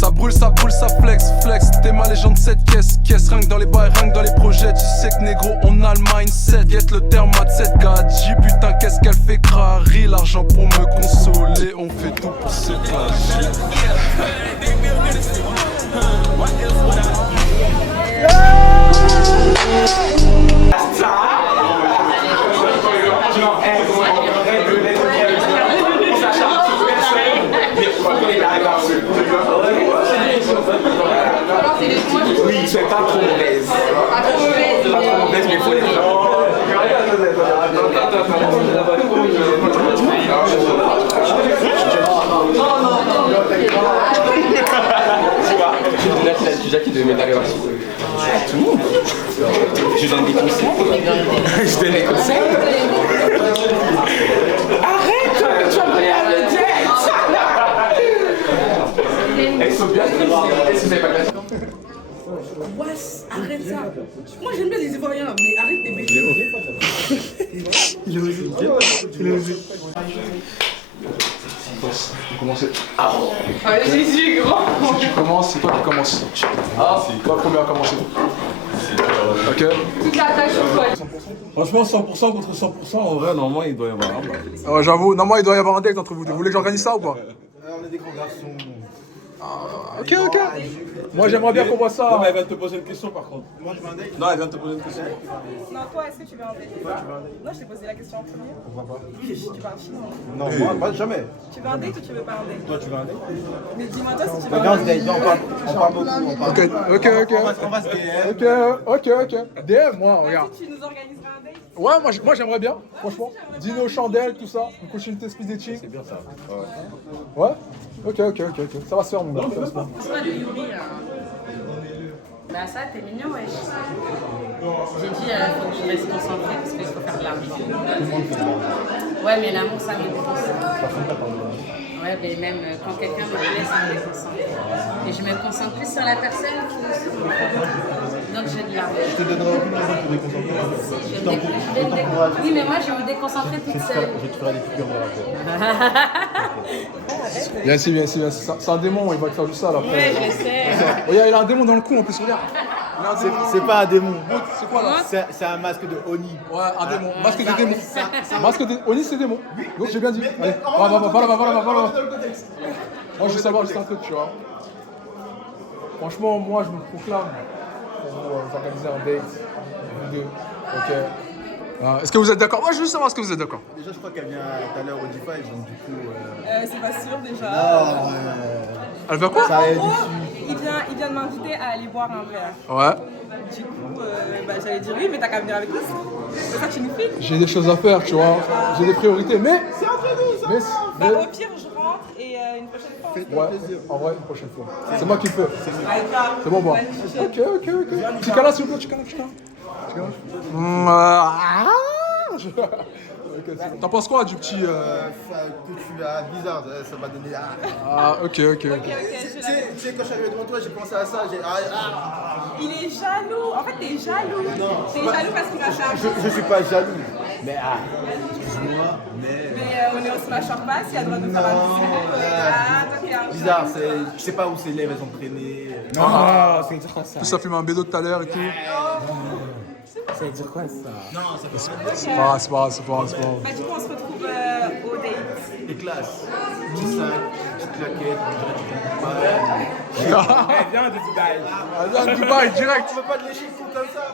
Ça brûle, ça flex, flex. T'es ma légende, cette caisse, rien que dans les bails, rien que dans les projets. Tu sais que négro, on a le mindset. Get le terme à 7 gadji, putain, qu'est-ce qu'elle fait crari. L'argent pour me consoler, on fait tout pour se clasher. Oui, c'est pas trop mauvaise. Pas trop mauvaise, mais il faut les faire. C'est déjà qui devait mettre à l'heure. Tout le monde. Je donne des conseils. Je donne des conseils. Arrête, tu vas me donner à la tête. Elles sont bien. Est-ce que vous n'avez pas de la Was, arrête ça. Moi j'aime bien les Ivoiriens, mais arrête tes bêtises. Il a osé. Commencez. Jésus, grand. Si tu commences, c'est toi qui commences. Ah, c'est toi le premier à commencer. Ok. Toute la tâche sur toi. Franchement, 100% contre 100%, en vrai, normalement, il doit y avoir un. Ah ouais, j'avoue, normalement il doit y avoir un deck entre vous deux. Vous voulez que j'organise ça ou pas? On est des grands garçons. Ok. Moi j'aimerais bien qu'on voit ça. Non, mais elle vient de te poser une question par contre. Moi, je veux un date. Non, elle vient de te poser une question. Non, toi, est-ce que tu veux un date? Non, je t'ai posé la question en premier. Pourquoi pas? Tu parles chinois. Non, moi, jamais. Tu veux un date ou tu veux pas un date? Toi, tu veux un date? Mais dis-moi toi si tu veux un Viens, on se date. date. Non, on parle beaucoup. On parle. Ok. On va se DM. Ok. DM, moi, regarde. Vas-y, tu nous organiseras un date? Ouais, moi j'aimerais bien, franchement. Dino, chandelle, tout ça. Une continuité speed dating. C'est bien ça. Ouais. Ok. Ça va se faire, mon gars. Ça va se faire. Bah ça, t'es mignon, wesh. J'ai dit, faut que je reste concentrée parce qu'il faut faire de l'argent. Ouais, mais l'amour, ça me déconcentre. Ouais, mais même quand quelqu'un me plaît, ça me déconcentre. Et je me concentre plus sur la personne que sur moi. Donc j'ai de l'argent. Je te donnerai aucune raison pour déconcentrer. Oui, mais moi, je vais me déconcentrer toute seule. Je te ferai des piqûres de rapport. Bien sûr. C'est un démon, il va te faire du sale après. Ouais, je sais. Regarde, il a un démon dans le cou en plus, regarde. C'est pas un démon. C'est quoi là? C'est un masque de Oni. Ouais, un démon. Masque des démons. Masque des... Oni, c'est démon. Donc j'ai bien dit. Allez, va. Moi, je veux savoir juste un truc, tu vois. Franchement, moi, je me proclame pour vous organiser un date. Vous deux. Ok. Est-ce que vous êtes d'accord? Moi, je veux savoir est-ce que vous êtes d'accord. Déjà, je crois qu'elle vient tout à l'heure au D5, donc du coup. C'est pas sûr déjà. Elle veut quoi? Ça En aide gros, dessus. il vient de m'inviter à aller boire un verre. Ouais. Du coup, j'allais dire oui, mais t'as qu'à venir avec nous. C'est ça que tu nous filmes. J'ai des choses à faire, tu vois. J'ai des priorités, mais. C'est entre nous, ça. Mais- Bah, au pire, je rentre et une prochaine fois. Ouais, en vrai, une prochaine fois. C'est moi qui le fais. Avec la- C'est bon, bon. la chicha. Ok. Petit câlin, s'il vous plaît, petit câlin. T'en penses quoi du petit. Que tu as bizarre, ça m'a donné. Ah, ok. Ok, je Tu sais, quand je suis arrivé devant toi, j'ai pensé à ça. Il est jaloux. En fait, t'es jaloux. T'es jaloux parce qu'il a fait un Je suis pas jaloux. Mais excuse-moi, mais. Mais on est au Smash or Pass, il a le droit de faire un bisou. Toi, t'es un Bizarre, je sais pas où ses lèvres elles ont traîné. Non, c'est exactement ça. Plus ça fume un bédo tout à l'heure et tout. Ça veut dire quoi ça? Non, ça fait C'est pas grave. Bah, du coup, on se retrouve au date. des classes. Petit sac, petite claquette, Viens de Dubaï, direct. On peut pas te lécher le cou comme ça.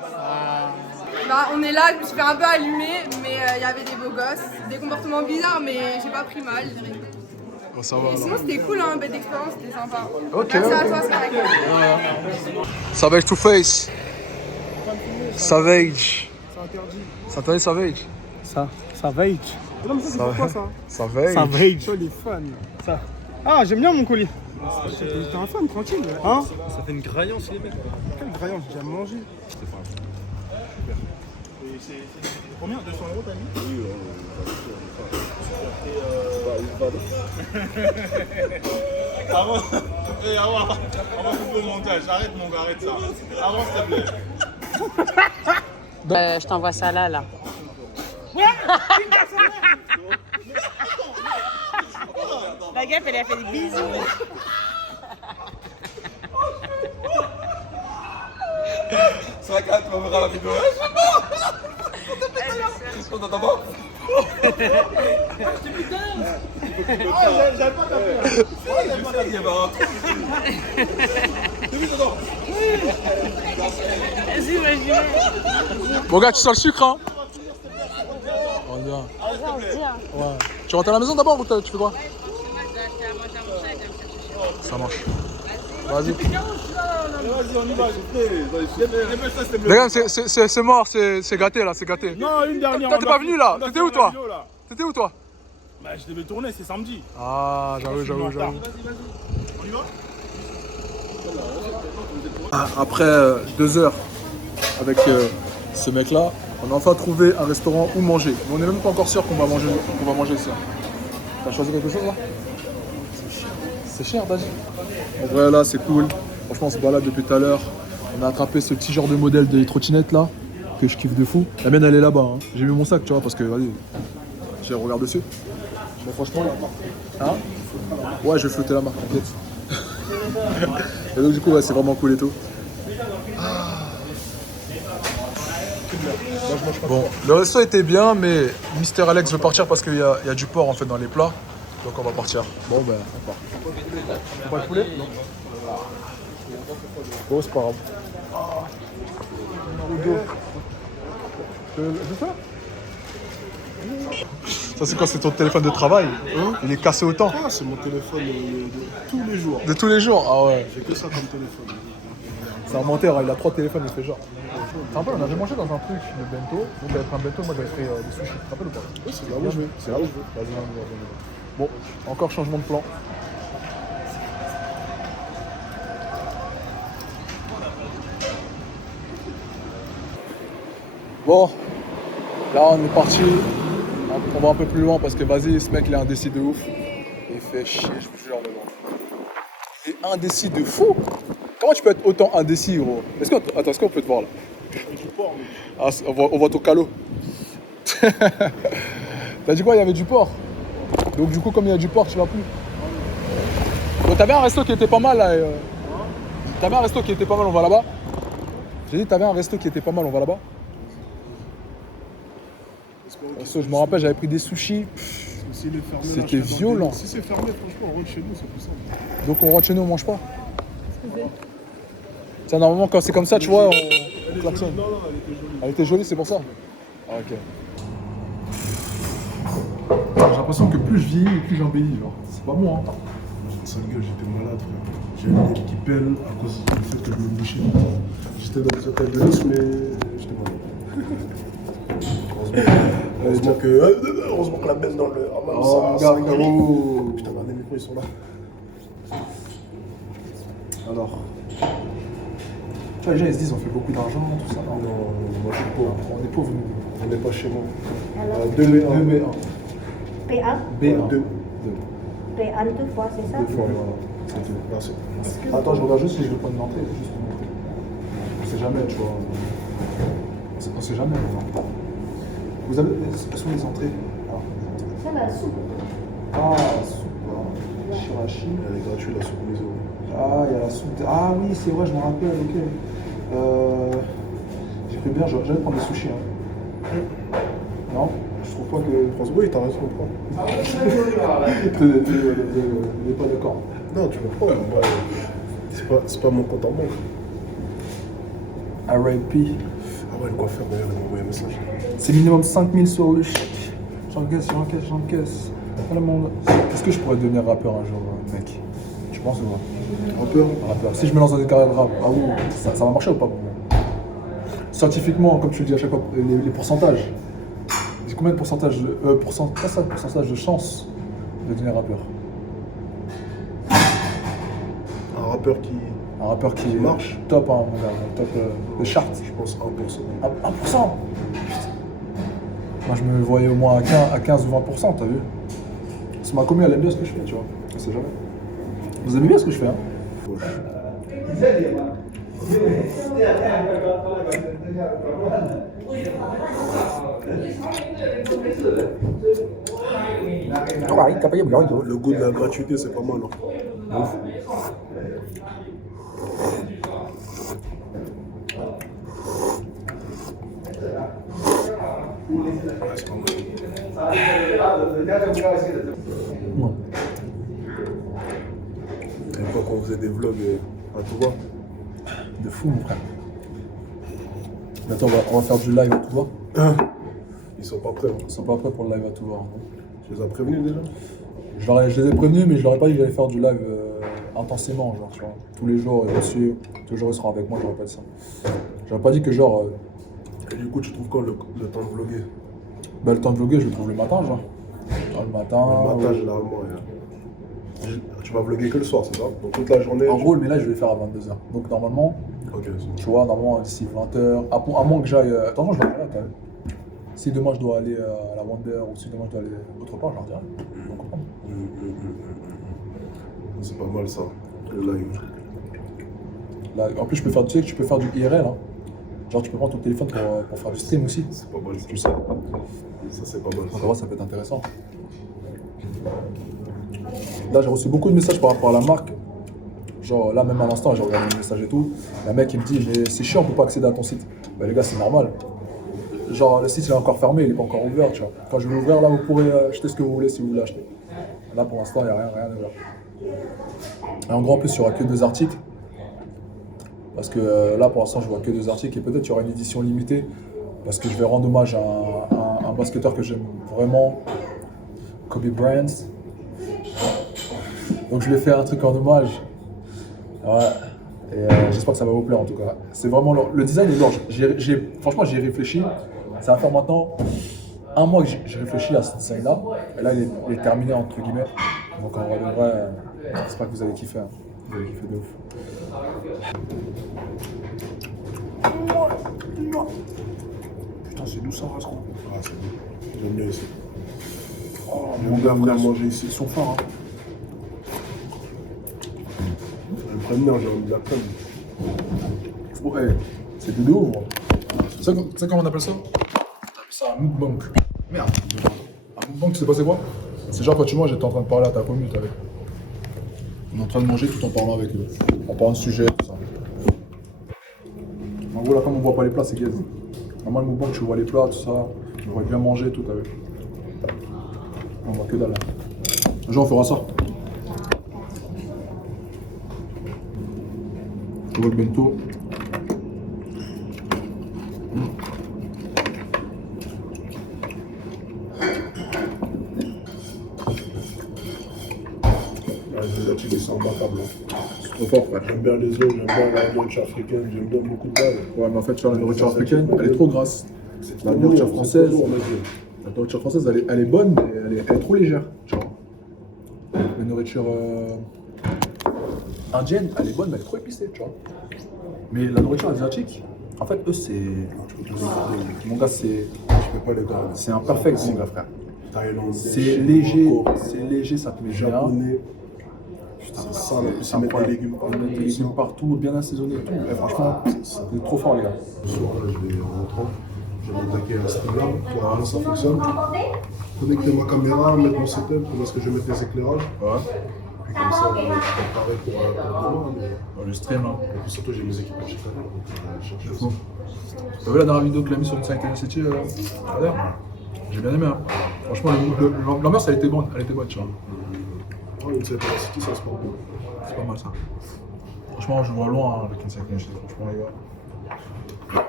Bah, on est là, je me suis fait un peu allumer, mais il y avait des beaux gosses, des comportements bizarres, mais j'ai pas pris mal. Bon, ça va. Sinon, c'était cool, hein, belle expérience, c'était sympa. Ok. Merci à toi, Scarlett. Savage to face. Savage. Ça t'interdit Savage? Savage. Non mais ça c'est pourquoi ça? Savage. Savage. Oh les fans. Ça. Ah j'aime bien mon colis. T'es un fan tranquille. Hein? Ça fait une graillance les mecs. Quel graillon, j'ai déjà mangé. C'est combien? 200 € t'as mis? Oui, Avant, couper le montage. Arrête mon gars, arrête ça. Avant s'il te plaît. Je t'envoie ça là. La guêpe, elle a fait des bisous. on verra la vidéo. On t'entend pas? J'avais pas tapé. Vas-y, vas-y. Bon gars, tu sens le sucre hein? On y va. Ouais. Tu rentres à la maison d'abord ou tu fais quoi? Ça marche. Vas-y. Vas-y, on y va, Les gars, c'est mort, c'est gâté là, c'est gâté. Non, une dernière. Toi, t'es pas venu là? T'étais où toi? T'étais où toi? Bah, je devais tourner, c'est samedi. Ah, j'avoue. Vas-y, vas-y. On y va? Après 2 heures avec ce mec là, on a enfin trouvé un restaurant où manger. Mais on n'est même pas encore sûr qu'on va manger ici. T'as choisi quelque chose là? C'est cher, Daji. En vrai là c'est cool. Franchement on se balade depuis tout à l'heure. On a attrapé ce petit genre de modèle de trottinette là que je kiffe de fou. La mienne elle est là-bas. Hein. J'ai mis mon sac tu vois parce que vas-y, j'ai regardé dessus. Mais franchement là. Hein? Ouais je vais flotter la marque, t'inquiète. Et donc du coup ouais, c'est vraiment cool et tout. Bon, le resto était bien, mais Mister Alex veut partir parce qu'il y a du porc en fait dans les plats. Donc on va partir. Bon ben, on part. On pas le poulet? Non. Bon, c'est pas grave. Ça c'est quoi? C'est ton téléphone de travail? Il est cassé autant? Ah, c'est mon téléphone de tous les jours. De tous les jours? Ah ouais. J'ai que ça comme téléphone. C'est un menteur, il a 3 téléphones, il fait genre. Tu te rappelles, on avait mangé dans un truc de bento. Vous avez pris un bento, moi j'avais pris des sushis. Tu te rappelles ou pas? Oui, c'est là où je vais. C'est là où je vais. Vas-y, vas-y. Bon, encore changement de plan. Bon, là on est parti. On va un peu plus loin parce que vas-y, ce mec il est indécis de ouf. Il fait chier, je vous jure, mais bon. Il est indécis de fou. Comment tu peux être autant indécis, gros? Attends, est-ce qu'on peut te voir là? Ah, on voit ton calot. T'as dit quoi? Il y avait du porc. Donc du coup, comme il y a du porc, tu vas plus. Bon, t'avais un resto qui était pas mal là. T'avais un resto qui était pas mal, on va là-bas. J'ai dit, t'avais un resto qui était pas mal, on va là-bas. Resto, je me rappelle, j'avais pris des sushis. C'était violent. Si c'est fermé, franchement, on rentre chez nous, c'est plus simple. Donc on rentre chez nous, on mange pas. Ça, normalement, quand c'est comme ça, tu vois, on klaxonne. Non, elle était jolie. Elle était jolie, c'est pour ça? Ah, ok. J'ai l'impression que plus je vieillis, plus j'embellis, genre. C'est pas bon, hein. Sale gueule, j'étais malade, frère. J'ai une nez qui pèle à cause du fait que je me bouchais. J'étais dans des hôtels de luxe, mais j'étais malade. Heureusement que la baisse dans le. Oh, regarde, frérot. Putain, mes micros, ils sont là. Alors. Tu vois, les gens ils se disent on fait beaucoup d'argent, tout ça. Non, moi je suis pauvre. On est pauvres, nous. On n'est pas chez moi. Alors, 2B1. P1, B1. 2. P1 2 fois, c'est ça? 2 fois, voilà. C'est tout. Merci. Attends, je regarde juste si je le prends une entrée. Juste une entrée. On sait jamais, tu vois. On sait jamais, maintenant. Vous avez. Quelles sont les entrées? Ça va, soupe. Ah, soupe. Shirashi. Elle est gratuite, la soupe miso. Ah, il y a la soupe. Ah oui, c'est vrai, je me rappelle, ok. J'ai pris bien, j'allais prendre des sushis. Hein. Non? Je trouve pas que. Franchement, oui, t'as raison, on prend. T'es pas d'accord. Non, tu me prends. C'est pas mon compte en banque. R.I.P. Ah ouais, le coiffeur, d'ailleurs, il m'a envoyé un message. C'est minimum 5000 sur le chèque. J'encaisse. Pas le monde. Est-ce que je pourrais devenir rappeur un jour, mec? Je pense ou pas? Rappeur? Rappeur. Si je me lance dans une carrière de rap, ah oui, ça va marcher ou pas pour moi? Scientifiquement, comme tu le dis à chaque fois, les pourcentages. J'ai combien de pourcentage de. Pourcentage de chance de devenir rappeur? Un rappeur qui. Un rappeur qui marche. Top, hein, mon gars, top de chart. Je pense 1%. 1%. Putain. Moi, je me voyais au moins à 15 ou 20%, t'as vu? C'est ma commune, elle aime bien ce que je fais, tu vois. On sait jamais. Vous aimez bien ce que je fais, hein? Le goût de la gratuité, c'est pas mal. Hein. c'est pas mal. Non. À l'époque, on faisait des vlogs à tout voir. De fou, mon frère. Attends, on va faire du live à tout voir. Ils sont pas prêts. Hein. Ils sont pas prêts pour le live à tout voir. Tu les as prévenus déjà? Je les ai prévenus, mais je leur ai pas dit que j'allais faire du live intensément, genre, tu vois. Tous les jours, ils suivent, tous les jours, ils seront avec moi, j'aurais pas dit ça. J'aurais pas dit que genre... Et du coup, tu trouves quand le temps de vlogger? Bah, le temps de vlogger, je le trouve le matin, genre. Le matin... Le matin, généralement, tu vas vlogger que le soir, c'est ça? Donc toute la journée. En gros, mais là, je vais le faire à 22h. Donc normalement, tu vois, normalement, d'ici 20h, à moins que j'aille... Attends, je vais aller là, quand même. Si demain je dois aller à la Wonder ou si demain je dois aller autre part, je leur dirai. C'est pas mal ça, le live. Là, en plus, tu peux faire du IRL. Hein. Genre, tu peux prendre ton téléphone pour faire du stream aussi. C'est pas mal ça. Tu sais. Ça, c'est pas mal. Ça peut être intéressant. Là, j'ai reçu beaucoup de messages par rapport à la marque. Genre, là, même à l'instant, j'ai regardé les messages et tout. Le mec, il me dit, mais c'est chiant, on peut pas accéder à ton site. Bah, les gars, c'est normal. Genre, le site, il est encore fermé, il est pas encore ouvert, tu vois. Quand je vais l'ouvrir, là, vous pourrez acheter ce que vous voulez si vous voulez acheter. Là, pour l'instant, il n'y a rien ouvert. Et en gros, en plus, il n'y aura que 2 articles. Parce que là, pour l'instant, je vois que 2 articles. Et peut-être qu'il y aura une édition limitée. Parce que je vais rendre hommage à un basketteur que j'aime vraiment, Kobe Bryant. Donc, je lui ai fait un truc en hommage. Ouais. Et j'espère que ça va vous plaire en tout cas. C'est vraiment le design est lourd. Franchement, j'y ai réfléchi. Ça va faire maintenant 1 mois que j'ai réfléchi à ce design-là. Et là, il est terminé entre guillemets. Donc en vrai, j'espère que vous allez kiffer. Hein. Vous allez kiffer de ouf. Putain, c'est d'où ça, Rasco? Ah, c'est bon. J'aime bien ici. Oh, mon gars, on a mangé ici. Ils sont forts. Hein. Le premier, j'ai envie de la crème. Ouais, c'est de ouf. Tu sais comment on appelle ça? C'est un mukbang. Merde. Un mukbang, tu sais pas c'est quoi? C'est genre quand tu manges et t'es en train de parler à ta commune avec. On est en train de manger tout en parlant avec eux. En parlant de sujet, tout ça. En gros, là, comme on voit pas les plats, c'est gaze. Normalement, le mukbang, tu vois les plats, tout ça. Tu vois bien manger, tout avec. On voit que dalle. Un jour, on fera ça. Tu vois le bento. Les Asiatiques, c'est imbattable. C'est trop fort, frère. J'aime bien les œufs, j'aime bien la nourriture africaine, j'aime bien beaucoup de balles. Ouais, mais en fait, tu vois, la nourriture africaine, elle est trop grasse. La nourriture française, elle est bonne, mais elle est trop légère, tu vois. La nourriture indienne, elle est bonne, mais elle est trop épicée, tu vois. Mais la nourriture asiatique, en fait, eux, c'est... Mon gars, c'est... Je peux pas les gars. C'est un perfect, mon gars, frère. Thaïlandais, C'est léger, ça te met bien. japonais. Putain, C'est ça, là, ils mettent des légumes partout. Des légumes partout, bien assaisonnés et tout. Et franchement, c'est trop fort, les gars. Ce soir, là, je vais rentrer. Je vais attaquer un streamer, voir comment ça fonctionne. Connecter ma caméra, mettre mon setup, comment est-ce que je vais mettre les éclairages. Ouais. Puis comme ça, on va se préparer pour demain. Mais... Le stream, là. Et puis surtout, j'ai mes équipements chez Canal, donc on va aller chercher Fou. ça. T'as vu la dernière vidéo qu'il a mis sur Inside City J'ai bien aimé, hein. Franchement, l'ambiance, elle était bonne, tu vois. Ouais, Inside City, ça se porte bien. C'est pas mal ça. Franchement, je vois loin hein, avec Inside City, franchement, les gars.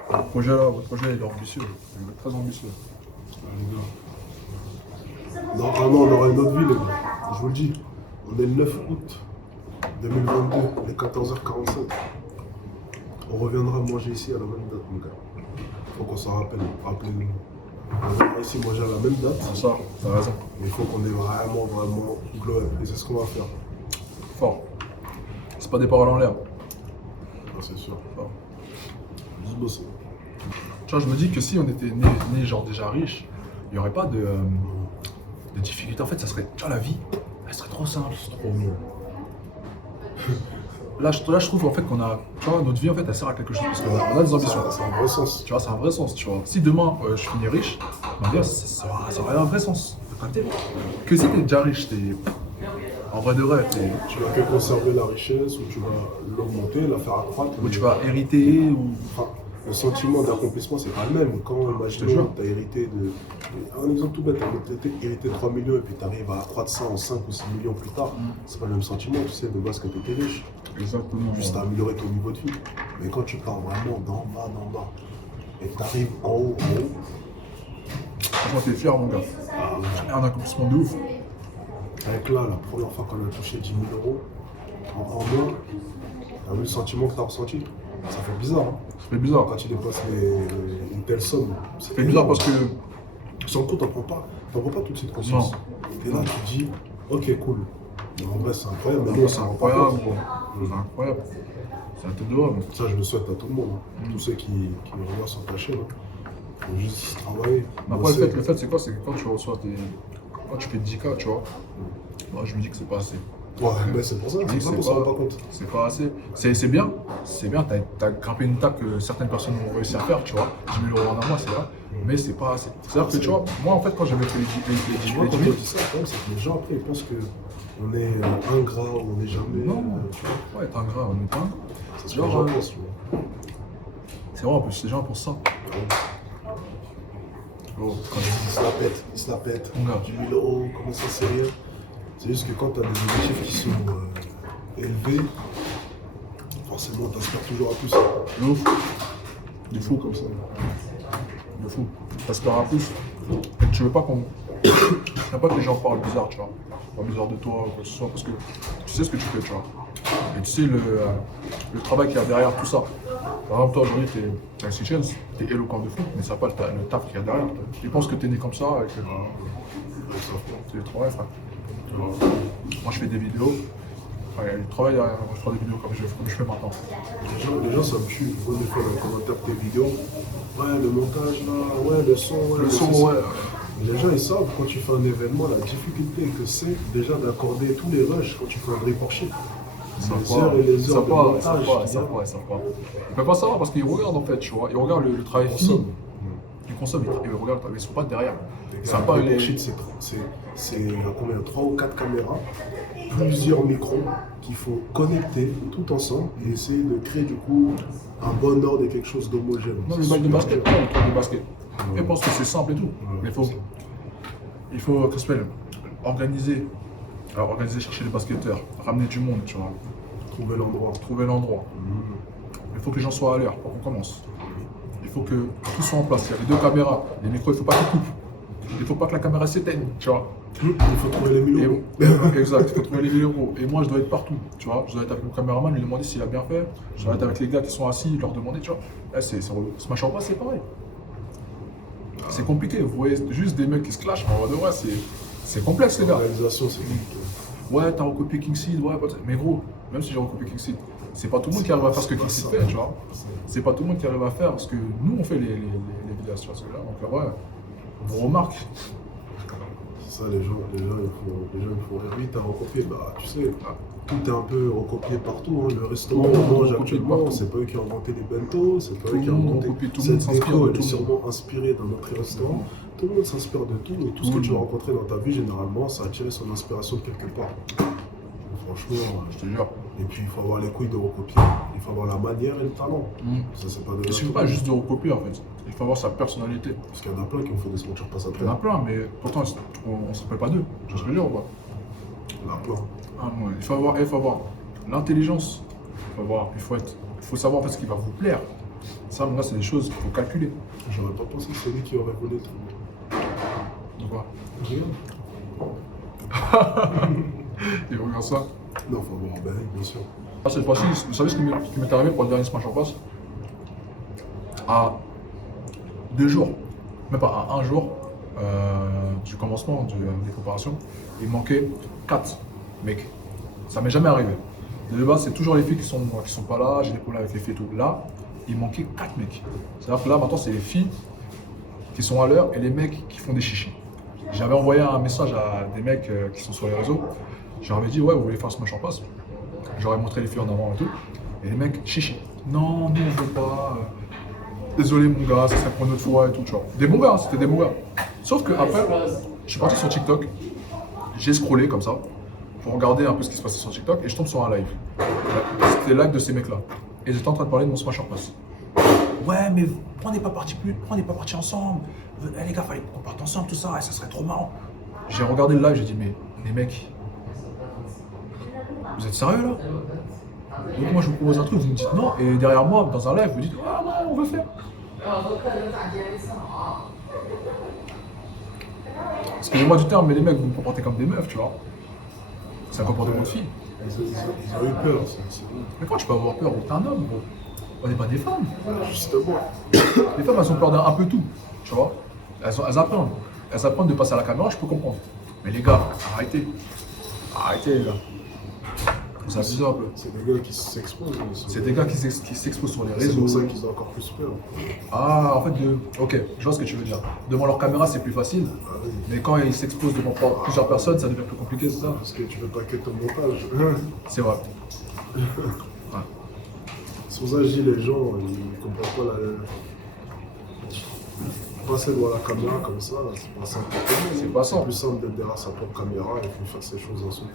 Votre projet, il est ambitieux, il est très ambitieux. Normalement, on aura une autre vie, les gars. Je vous le dis. On est le 9 août 2022, il est 14h45. On reviendra manger ici à la même date, mon gars. Faut qu'on s'en rappelle. Rappelez-nous. On viendra ici manger à la même date. C'est ça, t'as raison. Mais il faut qu'on ait vraiment glow up. Et c'est ce qu'on va faire. Fort. C'est pas des paroles en l'air. Ah, c'est sûr. Fort. Juste bosser. Tu vois, je me dis que si on était né genre déjà riche, il n'y aurait pas de difficultés. En fait, ça serait, tu vois, la vie, elle serait trop simple. C'est trop mieux. Là, je trouve en fait qu'on a, tu vois, notre vie en fait, elle sert à quelque chose parce qu'on a des ambitions. C'est un vrai sens. Tu vois, c'est un vrai sens, tu vois. Si demain je finis riche, ma vie, ça aurait un vrai sens. Que si t'es déjà riche, en vrai de vrai, Tu vas que conserver la richesse ou tu vas l'augmenter, la faire accroître. ou tu vas hériter, ou Enfin, le sentiment d'accomplissement, c'est pas le même. Quand, imaginons, tu as hérité de. Un exemple tout bête, tu as hérité de 3 millions et puis tu arrives à accroître ça en 5 ou 6 millions plus tard, c'est pas le même sentiment, tu sais, de base que tu étais riche. Exactement. Juste à améliorer ton niveau de vie. Mais quand tu pars vraiment d'en bas, et tu arrives en haut, Franchement, t'es fier, mon gars. Un accomplissement de ouf. avec là, la première fois qu'on a touché 10 000 euros en mois, t'as vu le sentiment que t'as ressenti? Ça fait bizarre. Hein? Ça fait bizarre. Quand tu dépasses une telle somme. Ça fait bizarre parce que. Sans le coup, t'en prends pas toute cette conscience. Et là, tu te dis, ok, cool. Mais en vrai, c'est incroyable. Mais c'est incroyable. C'est incroyable. C'est un truc de homme. Ça, je le souhaite à tout le monde. Hein. Tous ceux qui me regardent sur ta chaîne. Il faut juste travailler. Après, le fait, c'est quoi? C'est que quand tu reçois tes. Quand tu fais 10K, tu vois, moi je me dis que c'est pas assez. Ouais, mais c'est pour ça, c'est ça qu'on s'en rend pas compte. C'est pas assez. C'est bien, t'as grimpé une étape que certaines personnes ont réussi à faire, tu vois. 10 000 euros en un mois, c'est vrai, mais c'est pas assez. C'est-à-dire que tu vois, moi en fait, quand j'avais fait les 10 000, quand on dit ça, le problème, c'est que les gens après ils pensent qu'on est ingrat, on n'est jamais. Non, ouais, t'es ingrat, on est pas. C'est ce que les gens pensent, tu vois. C'est vrai, en plus, les gens pensent ça. Quand ils se la pètent, 10 000 euros, comment ça c'est rien. C'est juste que quand tu as des objectifs qui sont élevés, forcément t'aspires toujours à plus. De ouf. De fou comme ça. De fou. T'aspires à plus. Et tu veux pas qu'on. T'as pas que les gens parlent bizarre, tu vois. Pas bizarre de toi ou quoi que ce soit, parce que tu sais ce que tu fais, tu vois. Et tu sais le travail qu'il y a derrière tout ça. Par exemple, toi aujourd'hui, t'es un Seychelles, t'es éloquent de fou, mais ça n'a pas le taf qu'il y a derrière. Tu penses que t'es né comme ça et que tu travailles, frère. Moi, je fais des vidéos. Ouais, je travaille derrière, je fais des vidéos comme je fais maintenant. Les gens, ça me tue. Vous des fois dans les commentaires de tes vidéos, ouais, le montage là, ouais, le son, ouais. Le son, ouais. Les gens, ils savent quand tu fais un événement, la difficulté que c'est déjà d'accorder tous les rushs quand tu fais un reportage. Les heures et les heures de montage. Ça pas. Ils peuvent pas savoir parce qu'ils regardent en fait, tu vois. Ils regardent le travail fini. Ils consomment, ils regardent, ils sont pas derrière. Ça pas les c'est combien 3 ou 4 caméras, plusieurs micros qu'il faut connecter tout ensemble et essayer de créer du coup un bon ordre et quelque chose d'homogène. Non, le match de basket, le truc de basket. Ils pensent que c'est simple et tout. Mais il faut organiser, chercher les basketteurs, ramener du monde, tu vois. Trouver l'endroit. Il faut que les gens soient à l'heure pour qu'on commence. Il faut que tout soit en place. Il y a les 2 caméras, les micros, il ne faut pas qu'ils coupent. Il ne faut pas que la caméra s'éteigne, tu vois. Il faut trouver les 1000 euros. Exact, il faut trouver les 1000 euros. Et moi, je dois être partout, tu vois. Je dois être avec mon caméraman, lui demander s'il a bien fait. Je dois être avec les gars qui sont assis, leur demander, tu vois. Là, c'est Smash en Pass, c'est pareil. C'est compliqué. Vous voyez juste des mecs qui se clashent, mais en vrai de vrai, c'est complexe, les gars. L'organisation, c'est compliqué. Ouais, t'as recopié Kingseed, ouais, mais gros, même si j'ai recopié Kingseed, c'est pas tout le monde qui arrive à faire ce que Kingseed fait, tu vois. C'est pas tout le monde qui arrive à faire ce que nous on fait les vidéos sur ce là. Donc ouais, on remarque. C'est ça, les gens il faut rire vite à recopier. Bah, tu sais, tout est un peu recopié partout. Hein. Le restaurant on mange actuellement, c'est pas eux qui ont inventé les bento, c'est pas eux qui ont inventé. Cette déco, elle est sûrement inspirée d'un autre restaurant. Tout le monde s'inspire de tout et tout ce que tu vas rencontrer dans ta vie, généralement, ça a tiré son inspiration de quelque part. Franchement, je te jure. Et puis il faut avoir les couilles de recopier, il faut avoir la manière et le talent. Ça, c'est pas de. Il suffit pas juste de recopier en fait, il faut avoir sa personnalité. Parce qu'il y en a plein qui ont fait des Smash en Pass après. Il y en a plein, mais pourtant on se rappelle pas d'eux. Tu vois ce que je veux dire ou pas? Il y en a plein. Ouais. Il faut avoir l'intelligence, il faut savoir en fait ce qui va vous plaire. Ça, moi, c'est des choses qu'il faut calculer. J'aurais pas pensé que c'est lui qui aurait volé tout. De quoi? Rien. Il regarde ça. Non, faut avoir un bail, bien sûr. Cette fois-ci, vous savez ce qui m'est arrivé pour le dernier Smash en Pass? À 2 jours, même pas à 1 jour du commencement des préparations, il manquait 4 mecs. Ça m'est jamais arrivé. De base, c'est toujours les filles qui sont pas là, j'ai des problèmes avec les filles et tout. Là, il manquait 4 mecs. C'est-à-dire que là, maintenant, c'est les filles qui sont à l'heure et les mecs qui font des chichis. J'avais envoyé un message à des mecs qui sont sur les réseaux. Je leur avais dit, ouais, vous voulez faire Smash en Pass? J'aurais montré les filles en avant et tout. Et les mecs, chichi. Non, nous on veut pas. Désolé mon gars, ça serait pour une autre fois et tout, tu vois. Des bons gars, hein, c'était des bons gars. Sauf que après, je suis parti sur TikTok. J'ai scrollé comme ça pour regarder un peu ce qui se passait sur TikTok et je tombe sur un live. C'était le live de ces mecs-là. Et ils étaient en train de parler de mon Smash en Pass. Ouais, mais prenez pas parti ensemble. Les gars, fallait qu'on parte ensemble, tout ça, ça serait trop marrant. J'ai regardé le live, j'ai dit, mais les mecs, vous êtes sérieux là? Donc moi je vous propose un truc, vous me dites non, et derrière moi, dans un live, vous dites, ah ouais, on veut faire. Excusez-moi du terme, mais les mecs, vous me comportez comme des meufs, tu vois. C'est un comportement de fille. Ils ont eu peur, Mais quand tu peux avoir peur, t'es un homme, gros. On n'est pas des femmes. Justement. Les femmes, elles ont peur d'un peu tout, tu vois. Elles apprennent. Elles apprennent de passer à la caméra, je peux comprendre. Mais les gars, arrêtez. Arrêtez, les gars. Ça abuse un peu. C'est des gars qui s'exposent. C'est des gars qui s'exposent sur les C'est réseaux. pour ça qu'ils ont encore plus peur. Ah, en fait, ok, je vois ce que tu veux dire. Devant leur caméra, c'est plus facile. Ah oui. Mais quand ils s'exposent devant plusieurs personnes, ça devient plus compliqué, c'est ça? Parce que tu veux pas que ton montage. C'est vrai. Ouais. C'est pour ça que je dis les gens, ils comprennent pas passer devant la caméra comme ça, là, c'est pas simple. C'est pas simple. C'est plus simple d'être derrière sa propre caméra et puis faire ces choses dans son temps.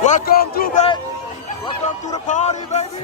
Welcome to the party, baby.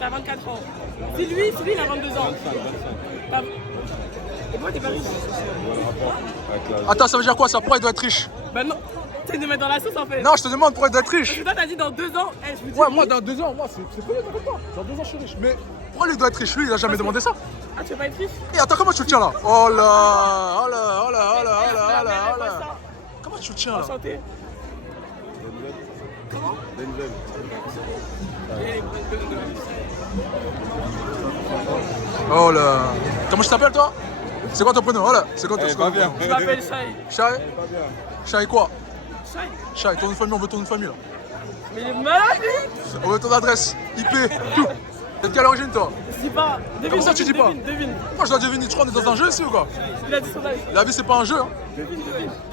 T'as 24 ans. C'est lui, il a 22 ans. Et moi, t'es pas riche. Attends, ça veut dire quoi ça? Pourquoi il doit être riche? Bah non, t'es de mettre dans la sauce en fait. Non, je te demande pourquoi il doit être riche. Parce que toi, t'as dit dans 2 ans. Je vous dis Ouais, moi dans 2 ans, moi c'est pas t'inquiète pas. Dans 2 ans je suis riche. Mais pourquoi il doit être riche? Lui, il a jamais demandé ça. Ah, tu veux pas être riche? Et attends, comment tu le tiens là? Oh là, oh là, oh là, oh là, oh là, oh là, oh là. Comment tu le tiens là? Enchanté. Oh là. Comment tu t'appelles toi? C'est quoi ton prénom? Voilà, c'est quoi ton Pas bien. Je m'appelle Shai. Shai? Shai quoi? Shai? Shai, ton nom de famille, on veut ton nom de famille là. Mais il est malade, lui. On veut ton adresse, IP, tout. T'es de quelle origine toi? Je dis pas. Devine, Comment ça tu dis pas? Devine. Moi je dois deviner, tu crois qu'on est dans un jeu ici ou quoi? Il a dit son âge. La vie c'est pas un jeu hein. Devine.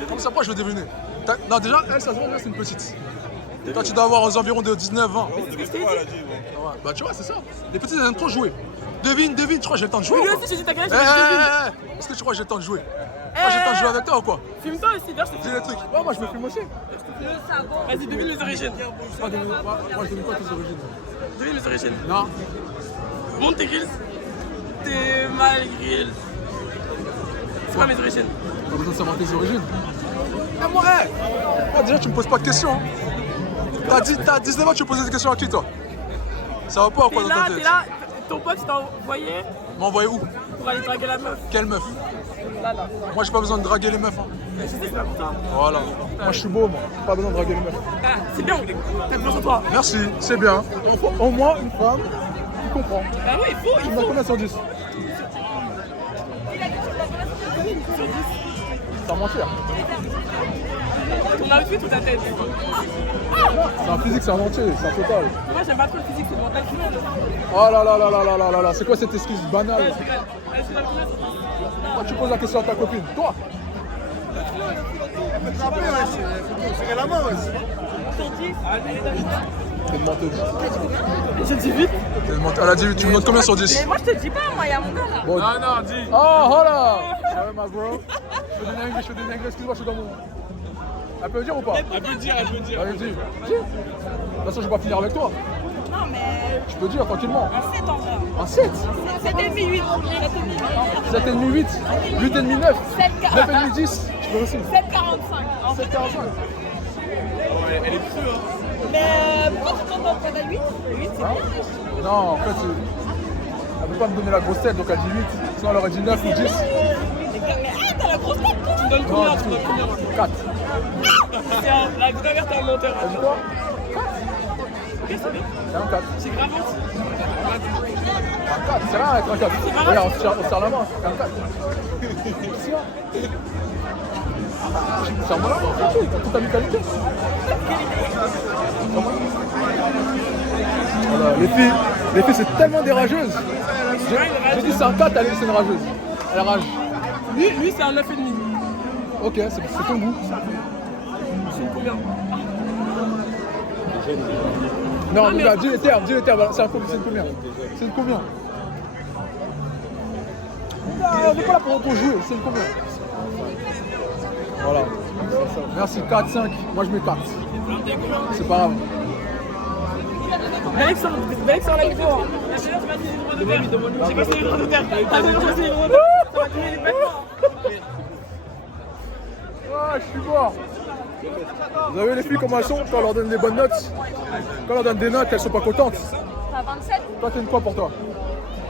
Comment ça pourquoi je vais deviner? Non déjà, elle ça se voit, là c'est une petite. Toi tu dois avoir aux environs de 19 ans. Ouais, bah tu vois c'est ça. Les petits ils aiment trop jouer. Devine, tu crois que j'ai le temps de jouer Mais lui ou quoi? aussi, je dis ta gueule, je devine. Est-ce que tu crois que j'ai le temps de jouer? Moi j'ai le temps de jouer avec toi ou quoi? Filme-toi aussi, d'ailleurs, je te Dis les trucs. Ouais moi je me filme aussi. Vas-y, devine mes origines. Moi je devine pas tes origines. Devine mes origines. Non. Monte tes grilles. T'es mal grill. C'est quoi mes origines? T'as besoin de savoir tes origines. Eh moi, moi déjà tu me poses pas de questions. Hein. T'as 19 ans, tu me poses des questions à qui toi? Ça va pas ou quoi dans ta tête? T'es là, ton pote il t'a envoyé M'a envoyé où? pour aller draguer la meuf. Quelle meuf? Là. Moi j'ai pas besoin de draguer les meufs. Hein. Je sais, c'est pas pour toi. Voilà. Moi je suis beau moi. Pas besoin de draguer les meufs. Ah, c'est bien, t'as besoin de toi. Merci, c'est bien. Au moins une femme qui comprend. Bah oui, il Tu me faut. donnes combien sur 10? Sans mentir. Ton outfit ou ta tête? C'est un physique, c'est un entier, c'est un total. Moi j'aime pas trop le physique, c'est le mental qui monte. Oh là là là là là là là là, c'est quoi cette excuse banale? Ouais, c'est la couleur. Quand tu poses la question à ta copine, toi? C'est la main, T'es une menteuse. J'ai dit vite. T'es une menteuse. Elle a dit, tu me notes combien sur 10? Mais moi je te dis pas, moi, il y a mon gars là. Bon. Non, dis. Oh, voilà! Ouais, ma bro. Je fais des anglais, excuse-moi, je suis dans mon. Elle peut le dire ou pas? Elle peut dire. Allez, dis. De toute façon, je vais pas finir avec toi. Non, mais. Je peux dire tranquillement. Un 7 en vrai. Un 7? 7,5, 8. 7,5, 8. 8,5, 9. 7,45. 9,5, 10. Je peux aussi. 7,45. 7,45. Elle est crue, hein. Mais pourquoi tu t'entends pas à 8? 8 c'est bien. Non, en fait, elle veut pas me donner la grosse tête, donc elle dit 8. Sinon, elle aurait dit 9 ou 10. Mais arrête, t'as la grosse tête toi. Tu me donnes combien? Tu me donnes combien? 4. La dernière, t'es un menteur. Elle dit quoi? Ok, c'est bien. C'est un 4. C'est grave. Un 4, c'est rien avec un 4. Regarde, on se serre la main. C'est un 4. C'est rien. Serre-moi la main, c'est tout. T'as toute ta vitalité. Voilà, les filles c'est tellement des rageuses. J'ai dit c'est un 4, c'est une rageuse. Elle rage. Lui c'est un 9,5. Ok, c'est ton goût. C'est combien? Non, mais dis les termes, voilà, c'est une combien? C'est une combien? On n'est pas là pour jouer, c'est une combien? Voilà. Merci, 4, 5. Moi je mets 4. C'est pas grave. Belek sort la vidéo. J'ai passé les droits d'auteur. T'as déjà passé les droits d'auteur. Ça va donner les vêtements. Ah, je suis mort. Vous avez les filles comment elles sont quand on leur donne des bonnes notes? Quand on leur donne des notes, elles sont pas contentes. T'as 27? Toi, t'es une quoi pour toi?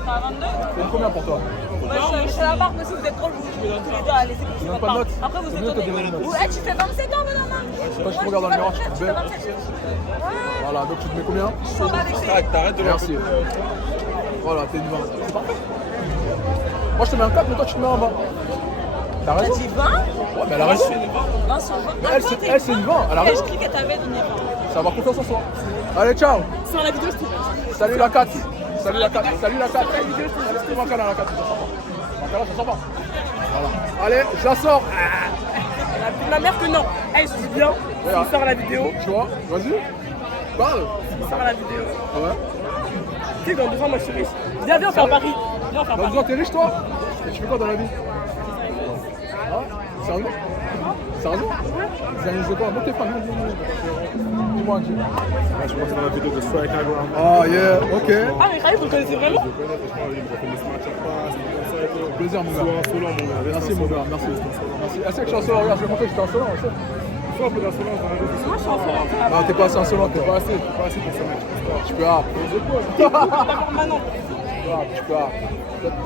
T'as 22? T'es une combien pour toi? Moi je fais la marque, mais si vous êtes trop, je vous tous les deux à laisser Tu donnes pas de notes? Après vous C'est mieux de te donner étonnez. une note. Ouais, tu fais 27 ans, mais normal. Quand je te regarde dans le miroir, tu te Tu fais belles. 27. Ouais. Voilà, donc tu te mets combien? Je sens pas vexé. T'arrêtes de Merci. Voilà, t'es une 20. C'est parfait. Moi je te mets un 4, mais toi tu te mets un 20. T'as raison. T'as dit 20? Ouais, mais elle a raison. 20 sur 20. Mais elle, c'est une 20, elle a Et je raison. clique à ta veine, on y est pas. Ça va avoir confiance en soi. Allez, ciao. Sur la vidéo, je te Salut la 4. Salut la 4. Salut la 4. C'est ma canne à la 4, ça sent pas. Ma canne, ça sent pas. Voilà. Allez, je la sors. ma mère que non. Elle, je dis bien. Il sort la vidéo. Tu vois, vas-y. Parle. Il sort la vidéo. Ah ouais. Tu sais, dans 2 ans, moi je suis riche. Viens, on fait un pari. Viens, on fait un Dans pari. 2 ans, t'es riche toi? Et tu fais quoi dans la vie? Ah, sérieux? Sérieux? Vous pas? Monte tes femmes. Dis-moi un truc. Je pense dans la vidéo de Strike Agram. Ah yeah, ok. Ah, mais Khalid, vous le connaissez vraiment? Je connais, franchement, il m'a fait des smash up pass, comme ça et tout. Plaisir mon gars. Solo, mon gars. Merci mon gars, merci. Merci. Elle sait que je suis insolent, regarde, je vais montrer que je suis insolent, elle sait. Il faut un peu d'insolence dans la vie. Moi, je suis en forme. Non, t'es pas assez insolent, t'es pas assez. Pas assez pour ça, mec. Tu peux, ah. D'abord, maintenant.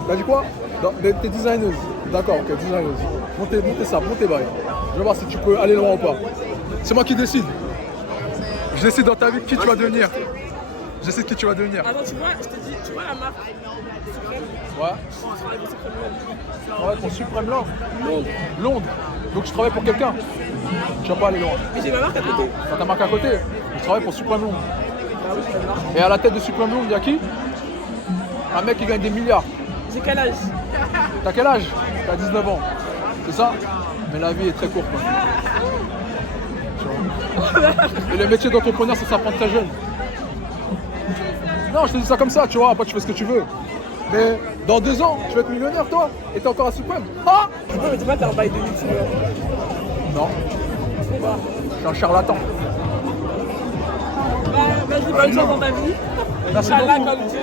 T'as dit quoi? Non, t'es designeuse. D'accord, ok, designeuse. Montez ça, montez bail. Je vais voir si tu peux aller loin ou pas. C'est moi qui décide. Je décide dans ta vie qui tu vas devenir. Je sais qui tu vas devenir. Attends, tu vois, je te dis, tu vois la marque Suprême? Ouais. Je travaille pour Suprême Londres. Tu travailles pour Suprême Londres. Londres. Donc tu travailles pour quelqu'un. Tu vas pas aller loin. Mais j'ai ma marque à côté. T'as ta marque à côté. Tu travailles pour Suprême Londres. Et à la tête de Suprême Londres, il y a qui? Un mec qui gagne des milliards. J'ai quel âge? T'as quel âge? T'as 19 ans. C'est ça? Mais la vie est très courte. Et le métier d'entrepreneur, ça s'apprend très jeune. Non, je te dis ça comme ça, tu vois, après tu fais ce que tu veux. Mais dans 2 ans, tu vas être millionnaire, toi, et t'es encore à Suprême. Ah! Non, mais dis pas, t'es un bail de youtubeur. Non. Pourquoi? Je suis un charlatan. Vas-y, bonne chance dans ta vie. Merci Inch'Allah, beaucoup. comme tu es.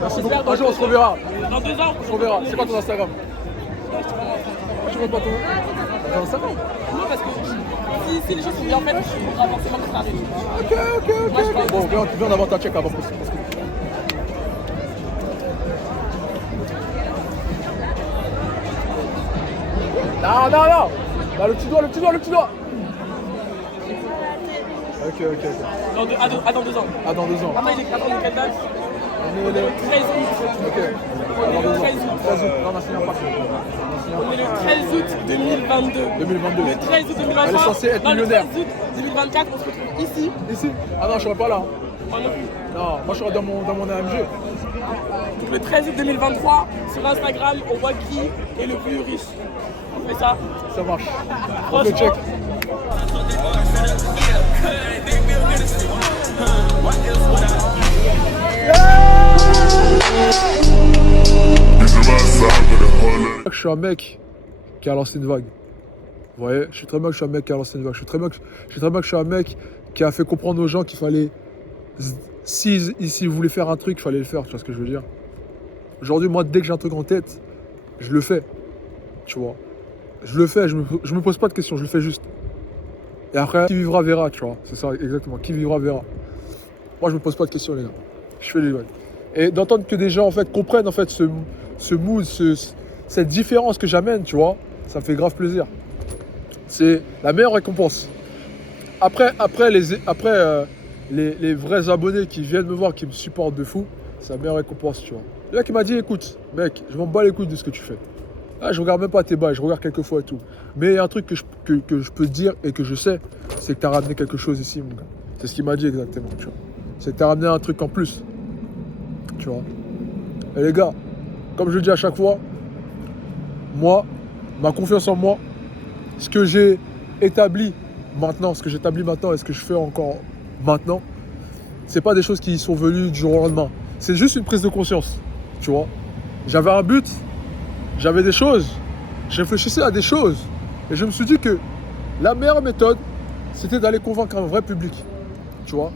Merci beaucoup. Un jour, on se reverra. Dans 2 ans. On se reverra. C'est quoi ton Instagram? Je ne pas ton Instagram. Non, parce que si les choses sont bien faites, il faudra forcément que ça arrive. Ok. Bon, viens, on avance ta check avant. Non. Là, le petit doigt. Ok. Dans 2 ans. Ah, dans 2 ans. Attends, il est quelle date? On est le 13 août. Ok. On est le 13 août. 13 août. Non, on a signé un pacte. On est le 13 août 2022. 2022. Le 13 août 2023. Elle est censée être millionnaire. Le 13 août 2024, on se retrouve ici. Ici? Ah non, je serai pas là. Moi non plus. Non, moi je serai dans mon AMG. Donc le 13 août 2023, sur Instagram, on voit qui est le plus riche. On fait ça. Ça marche. On le check. Je suis un mec qui a lancé une vague. Vous voyez, je suis très bien que je suis un mec qui a lancé une vague. Je suis très bien que je suis un mec qui a fait comprendre aux gens qu'il fallait, s'ils voulaient faire un truc, il fallait le faire. Tu vois ce que je veux dire? Aujourd'hui, moi, dès que j'ai un truc en tête, je le fais. Tu vois? Je le fais, je me pose pas de questions, je le fais juste. Et après, qui vivra verra, tu vois. C'est ça, exactement. Qui vivra verra. Moi, je me pose pas de questions, les gars. Je fais les vagues. Et d'entendre que des gens, en fait, comprennent, en fait, ce mood, cette différence que j'amène, tu vois, ça me fait grave plaisir. C'est la meilleure récompense. Après les vrais abonnés qui viennent me voir, qui me supportent de fou, c'est la meilleure récompense, tu vois. Le gars qui m'a dit, écoute, mec, je m'en bats les couilles de ce que tu fais. Ah, je regarde même pas tes bails, je regarde quelques fois et tout. Mais il y a un truc que je peux te dire et que je sais, c'est que tu as ramené quelque chose ici, mon gars. C'est ce qu'il m'a dit exactement, tu vois. C'est que tu as ramené un truc en plus, tu vois. Et les gars, comme je le dis à chaque fois, moi, ma confiance en moi, ce que j'ai établi maintenant et ce que je fais encore maintenant, c'est pas des choses qui sont venues du jour au lendemain. C'est juste une prise de conscience, tu vois. J'avais un but, j'avais des choses, je réfléchissais à des choses et je me suis dit que la meilleure méthode, c'était d'aller convaincre un vrai public, tu vois.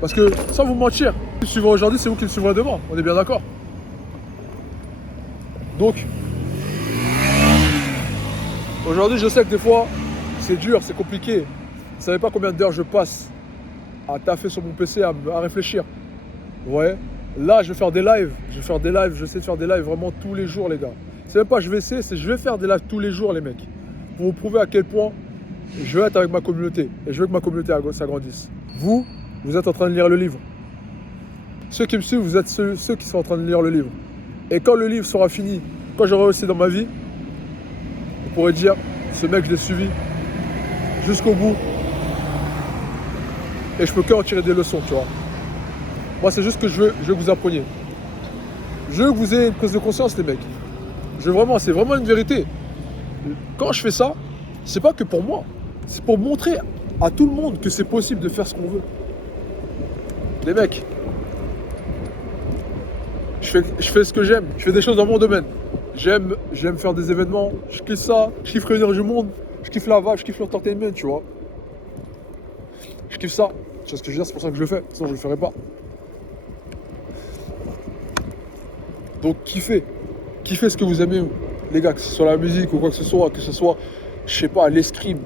Parce que, sans vous mentir, qui me suivez aujourd'hui, c'est vous qui me suivrez demain, on est bien d'accord. Donc, aujourd'hui, je sais que des fois, c'est dur, c'est compliqué. Vous ne savez pas combien d'heures je passe à taffer sur mon PC, à réfléchir. Ouais. Là, je vais faire des lives. J'essaie de faire des lives vraiment tous les jours, les gars. C'est même pas je vais essayer, c'est je vais faire des lives tous les jours, les mecs. Pour vous prouver à quel point je veux être avec ma communauté. Et je veux que ma communauté s'agrandisse. Vous êtes en train de lire le livre. Ceux qui me suivent, vous êtes ceux qui sont en train de lire le livre. Et quand le livre sera fini, quand j'aurai réussi dans ma vie, vous pourrez dire, ce mec, je l'ai suivi jusqu'au bout. Et je peux qu'en tirer des leçons, tu vois. Moi, c'est juste que je veux que vous appreniez. Je veux que vous ayez une prise de conscience, les mecs. C'est vraiment une vérité. Quand je fais ça, c'est pas que pour moi. C'est pour montrer à tout le monde que c'est possible de faire ce qu'on veut. Les mecs, je fais ce que j'aime. Je fais des choses dans mon domaine. J'aime faire des événements. Je kiffe ça. Je kiffe réunir du monde. Je kiffe la vague. Je kiffe l'entertainment, tu vois. Je kiffe ça. Tu vois ce que je veux dire? C'est pour ça que je le fais. Sinon, je le ferais pas. Donc, kiffez ce que vous aimez, les gars, que ce soit la musique ou quoi que ce soit, je sais pas, l'escrime.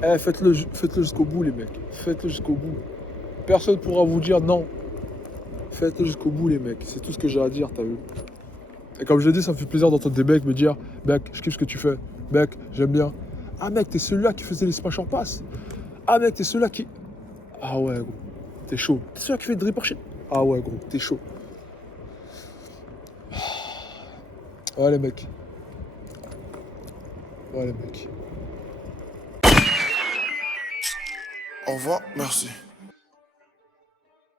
Faites-le jusqu'au bout, les mecs. Faites-le jusqu'au bout. Personne ne pourra vous dire non. Faites-le jusqu'au bout, les mecs. C'est tout ce que j'ai à dire, t'as vu. Et comme je l'ai dit, ça me fait plaisir d'entendre des mecs me dire mec, je kiffe ce que tu fais. Mec, j'aime bien. Ah, mec, t'es celui-là qui faisait les smash en passe. Ah, mec, t'es celui-là qui. Ah, ouais, gros. T'es chaud. T'es celui-là qui fait drip shit. Ah, ouais, gros. T'es chaud. Ouais, les mecs. Ouais, les mecs. Au revoir, merci.